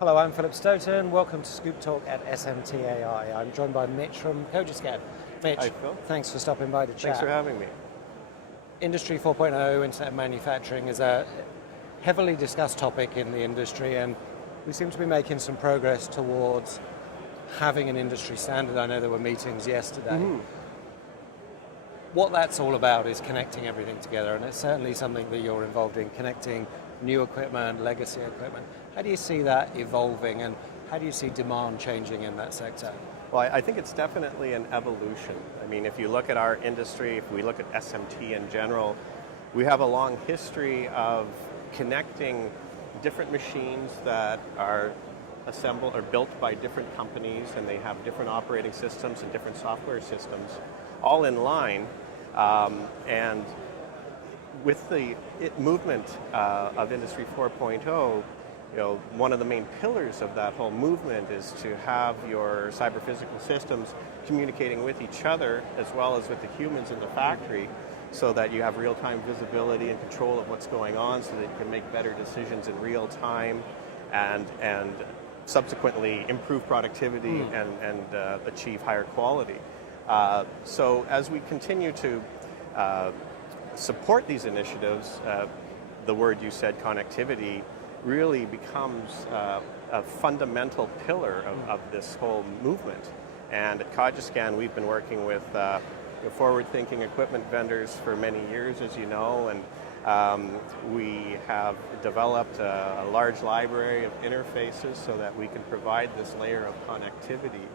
Hello, I'm Philip Stoughton. Welcome to Scoop Talk at SMTAI. I'm joined by Mitch from Cogiscan. Mitch, Hi, Phil. thanks for stopping by to chat. Thanks for having me. Industry 4.0, internet manufacturing, is a heavily discussed topic in the industry, and we seem to be making some progress towards having an industry standard. I know there were meetings yesterday. What that's all about is connecting everything together, and it's certainly something that you're involved in, connecting new equipment, legacy equipment. How do you see that evolving, and how do you see demand changing in that sector? Well, I think it's definitely an evolution. I mean, if you look at our industry, if we look at SMT in general, we have a long history of connecting different machines that are assembled or built by different companies, and they have different operating systems and different software systems, all in line. And with the movement of Industry 4.0, one of the main pillars of that whole movement is to have your cyber-physical systems communicating with each other as well as with the humans in the factory, so that you have real-time visibility and control of what's going on, so that you can make better decisions in real time and subsequently improve productivity and achieve higher quality. So as we continue to support these initiatives, the word you said, connectivity, really becomes a fundamental pillar of this whole movement. And at Cogiscan, we've been working with forward-thinking equipment vendors for many years, as you know, and we have developed a large library of interfaces so that we can provide this layer of connectivity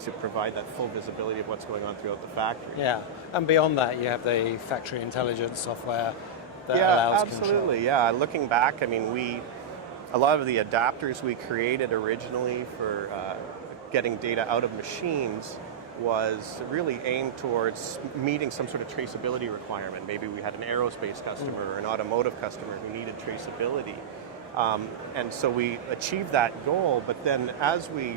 to provide that full visibility of what's going on throughout the factory. Yeah, and beyond that, you have the factory intelligence software that allows absolutely. control. Yeah, looking back, I mean, a lot of the adapters we created originally for getting data out of machines was really aimed towards meeting some sort of traceability requirement. Maybe we had an aerospace customer or an automotive customer who needed traceability. And so we achieved that goal, but then as we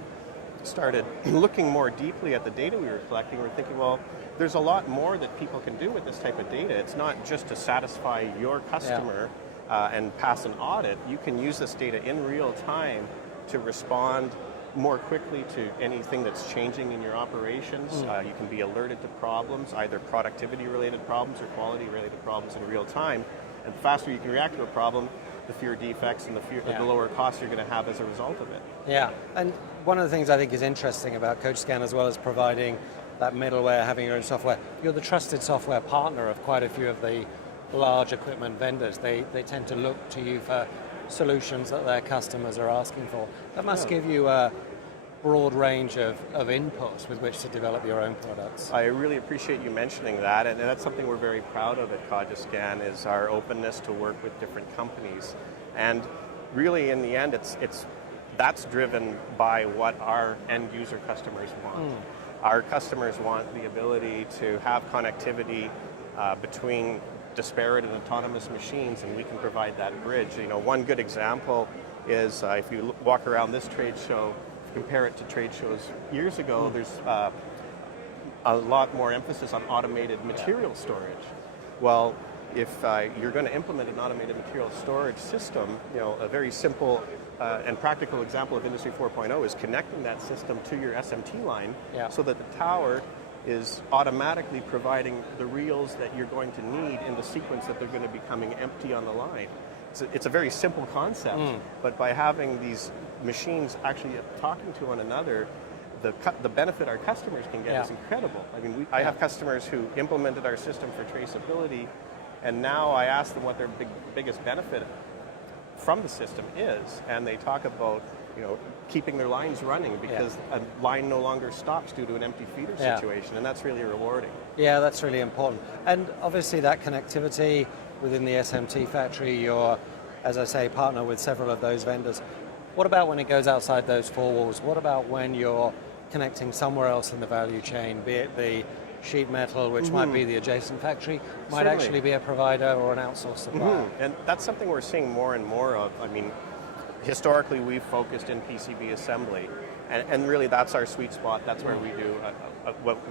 started looking more deeply at the data we were collecting, we're thinking, well, there's a lot more that people can do with this type of data. It's not just to satisfy your customer and pass an audit. You can use this data in real time to respond more quickly to anything that's changing in your operations. You can be alerted to problems, either productivity-related problems or quality-related problems in real time. And the faster you can react to a problem, the fewer defects and the lower costs you're going to have as a result of it. Yeah, and one of the things I think is interesting about Cogiscan, as well as providing that middleware, having your own software, you're the trusted software partner of quite a few of the large equipment vendors. They tend to look to you for solutions that their customers are asking for. That must give you a broad range of inputs with which to develop your own products. I really appreciate you mentioning that, and that's something we're very proud of at Cogiscan, is our openness to work with different companies. And really, in the end, that's driven by what our end user customers want. Our customers want the ability to have connectivity between disparate and autonomous machines, and we can provide that bridge. One good example is if you walk around this trade show, compare it to trade shows years ago, there's a lot more emphasis on automated material storage. Well, if you're going to implement an automated material storage system, a very simple and practical example of Industry 4.0 is connecting that system to your SMT line so that the tower is automatically providing the reels that you're going to need in the sequence that they're going to be coming empty on the line. It's a very simple concept, but by having these machines actually talking to one another, the benefit our customers can get is incredible. I mean, I have customers who implemented our system for traceability, and now I ask them what their biggest benefit from the system is, and they talk about keeping their lines running because a line no longer stops due to an empty feeder situation, and that's really rewarding. Yeah, that's really important. And obviously that connectivity within the SMT factory, you're, as I say, partner with several of those vendors. What about when it goes outside those four walls? What about when you're connecting somewhere else in the value chain, be it the sheet metal, which might be the adjacent factory, might actually be a provider or an outsourced supplier? And that's something we're seeing more and more of. I mean, historically we've focused in PCB assembly, and really that's our sweet spot. That's where we do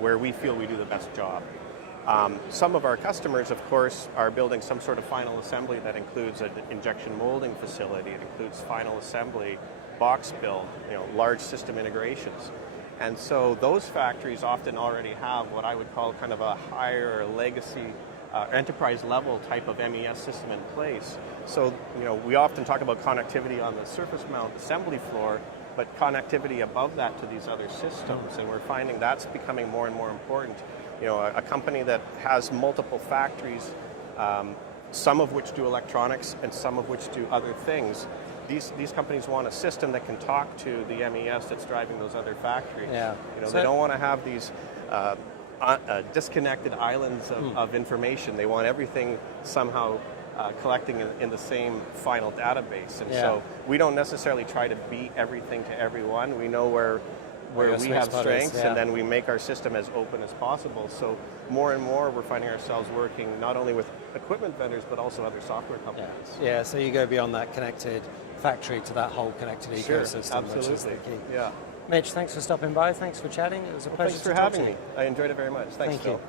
where we feel we do the best job. Some of our customers, of course, are building some sort of final assembly that includes an injection molding facility. It includes final assembly box build, large system integrations. And so those factories often already have what I would call kind of a higher legacy enterprise level type of MES system in place. So, we often talk about connectivity on the surface mount assembly floor, but connectivity above that to these other systems, and we're finding that's becoming more and more important. A company that has multiple factories, some of which do electronics and some of which do other things, these companies want a system that can talk to the MES that's driving those other factories. Yeah. They don't want to have these disconnected islands of information. They want everything somehow collecting in the same final database. And so we don't necessarily try to be everything to everyone. We know where we have strengths, and then we make our system as open as possible. So more and more we're finding ourselves working not only with equipment vendors, but also other software companies. Yeah, so you go beyond that connected factory to that whole connected ecosystem, absolutely. which is the key. Yeah. Mitch, thanks for stopping by. Thanks for chatting. It was a pleasure Thanks to for talk having to me. you. I enjoyed it very much. Thanks, Thank Phil. you.